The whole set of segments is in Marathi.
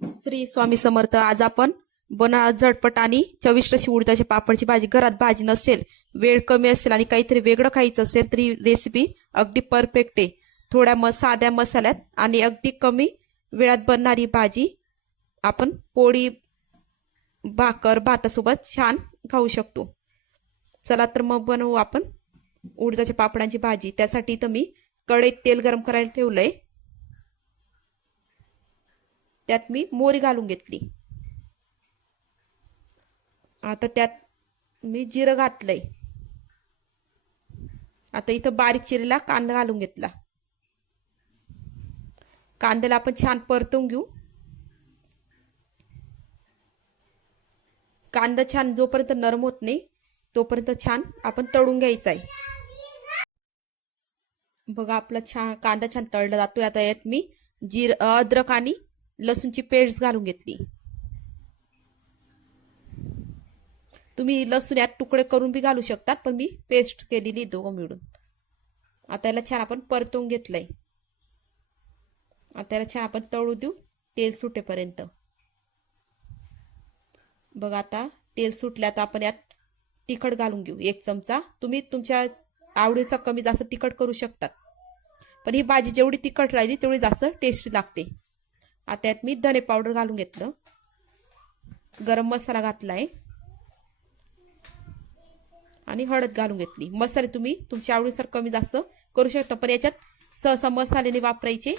श्री स्वामी समर्थ. आज आपण झटपट आणि चविष्ट अशी उडदाच्या पापडची भाजी. घरात भाजी नसेल, वेळ कमी असेल आणि काहीतरी वेगळं खायचं असेल तरी रेसिपी अगदी परफेक्ट आहे. थोड्या साध्या मसाल्यात आणि अगदी कमी वेळात बनणारी भाजी आपण पोळी, भाकर, भातासोबत छान खाऊ शकतो. चला तर मग बनवू आपण उडदाच्या पापडांची भाजी. त्यासाठी तर मी कढईत तेल गरम करायला ठेवलंय. त्यात मी मोहरी घालून घेतली. आता त्यात मी जिरं घातलंय. आता इथं बारीक चिरलेला कांदा घालून घेतला. कांद्याला आपण छान परतून घेऊ. कांदा छान जोपर्यंत नरम होत नाही तोपर्यंत छान आपण तळून घ्यायचा आहे. बघा आपला छान कांदा छान तळला जातोय. आता यात मी अद्रक आणि लसूणची पेस्ट घालून घेतली. तुम्ही लसूण यात तुकडे करून बी घालू शकतात, पण मी पेस्ट केलेली दोघं मिळून. आता याला छान आपण परतून घेतलंय. आता याला छान आपण तळू देऊ तेल सुटेपर्यंत. बघा आता तेल सुटलं. आता आपण यात तिखट घालून घेऊ 1 चमचा. तुम्ही तुमच्या आवडीचा कमी जास्त तिखट करू शकतात, पण ही भाजी जेवढी तिखट राहिली तेवढी जास्त टेस्टी लागते. आता यात मी धने पावडर घालून घेतलं. गरम मसाला घातलाय आणि हळद घालून घेतली. मसाले तुम्ही तुमच्या आवडीनुसार कमी जास्त करू शकता, पण याच्यात सहसा मसाले नाही वापरायचे.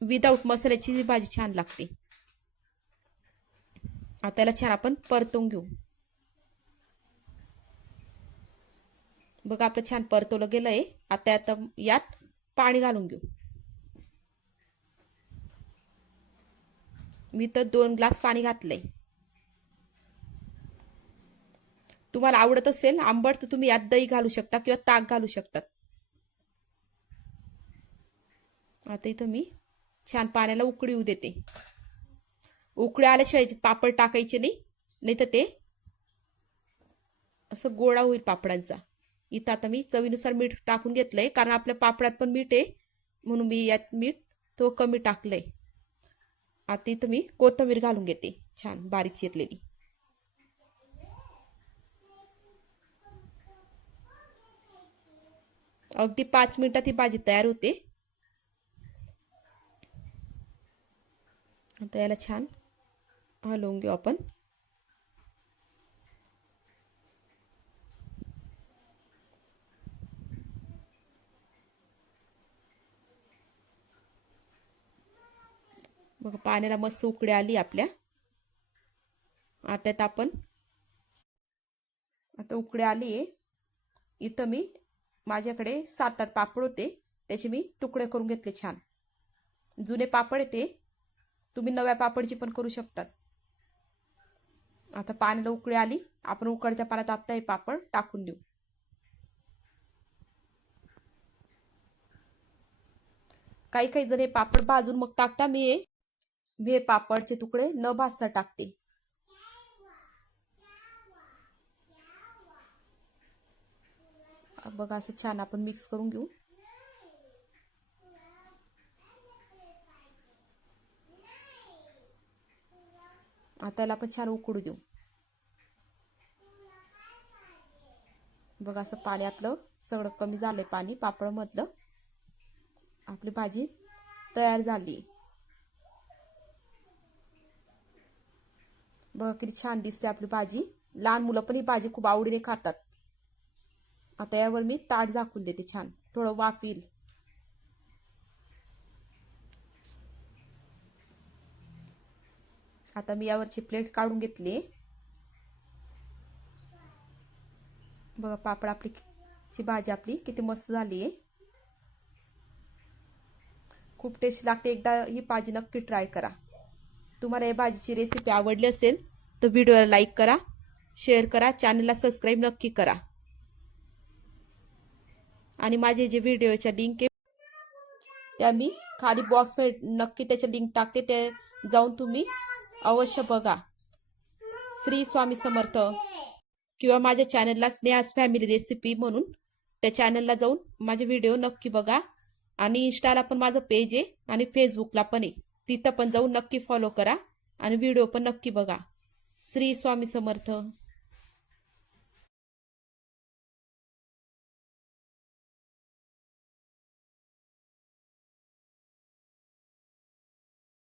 विदाऊट मसाल्याची भाजी छान लागते. आता याला छान आपण परतून घेऊ. बघा आपलं छान परतवलं गेलंय. आता यात पाणी घालून घेऊ. मी तर 2 ग्लास पाणी घातलंय. तुम्हाला आवडत असेल आंबट तर तुम्ही यात दही घालू शकता किंवा ताक घालू शकतात. आता इथं मी छान पाण्याला उकळी येऊ देते. उकळी आल्याशिवाय पापड टाकायचे नाही तर ते असं गोळा होईल पापडांचा. इथं आता मी चवीनुसार मीठ टाकून घेतलंय, कारण आपल्या पापडात पण मीठ आहे म्हणून मी यात मीठ तो कमी टाकलंय. आता इथं मी कोथिंबीर घालून घेते छान बारीक चिरलेली. अगदी 5 मिनिटात ही भाजी तयार होते. आता याला छान हलवून घेऊ आपण. बघा पाण्याला मस्त उकळी आली आपल्या. आता उकळी आली आहे. इथं मी माझ्याकडे 7-8 पापड होते, त्याचे मी तुकडे करून घेतले छान. जुने पापड येते, तुम्ही नव्या पापडची पण करू शकतात. आता पाण्याला उकळी आली. आपण उकळत्या पाण्यात आता हे पापड टाकून देऊ. काही काही जण हे पापड भाजून मग टाकता. मी हे पापडचे तुकडे न भाजता टाकते. बघा असं छान आपण मिक्स करून घेऊ. आता याला आपण छान उकळू देऊ. बघा असं पाणी आपलं सगळं कमी झालंय. पाणी पापडमधलं. आपली भाजी तयार झाली. बघा किती छान दिसते आपली भाजी. लहान मुलं पण ही भाजी खूप आवडीने खातात. आता यावर मी ताट झाकून देते छान, थोडं वाफ येईल. आता मी यावरची प्लेट काढून घेतली. बघा पापड आपली भाजी आपली किती मस्त झाली आहे. खूप टेस्टी लागते. एकदा ही भाजी नक्की ट्राय करा. तुम्हाला या भाजीची रेसिपी आवडली असेल तर व्हिडिओला लाईक करा, शेअर करा, चॅनलला सबस्क्राईब नक्की करा. आणि माझे जे व्हिडिओच्या लिंक आहे त्या मी खाली बॉक्समध्ये नक्की त्याच्या लिंक टाकते, ते जाऊन तुम्ही अवश्य बघा. श्री स्वामी समर्थ. किंवा माझ्या चॅनलला स्नेहास फॅमिली रेसिपी म्हणून त्या चॅनलला जाऊन माझे व्हिडिओ नक्की बघा. आणि इंस्टाला पण माझं पेज आहे आणि फेसबुकला पण आहे, तिथं पण जाऊन नक्की फॉलो करा. आणि व्हिडिओ पण नक्की बघा. श्री स्वामी समर्थ.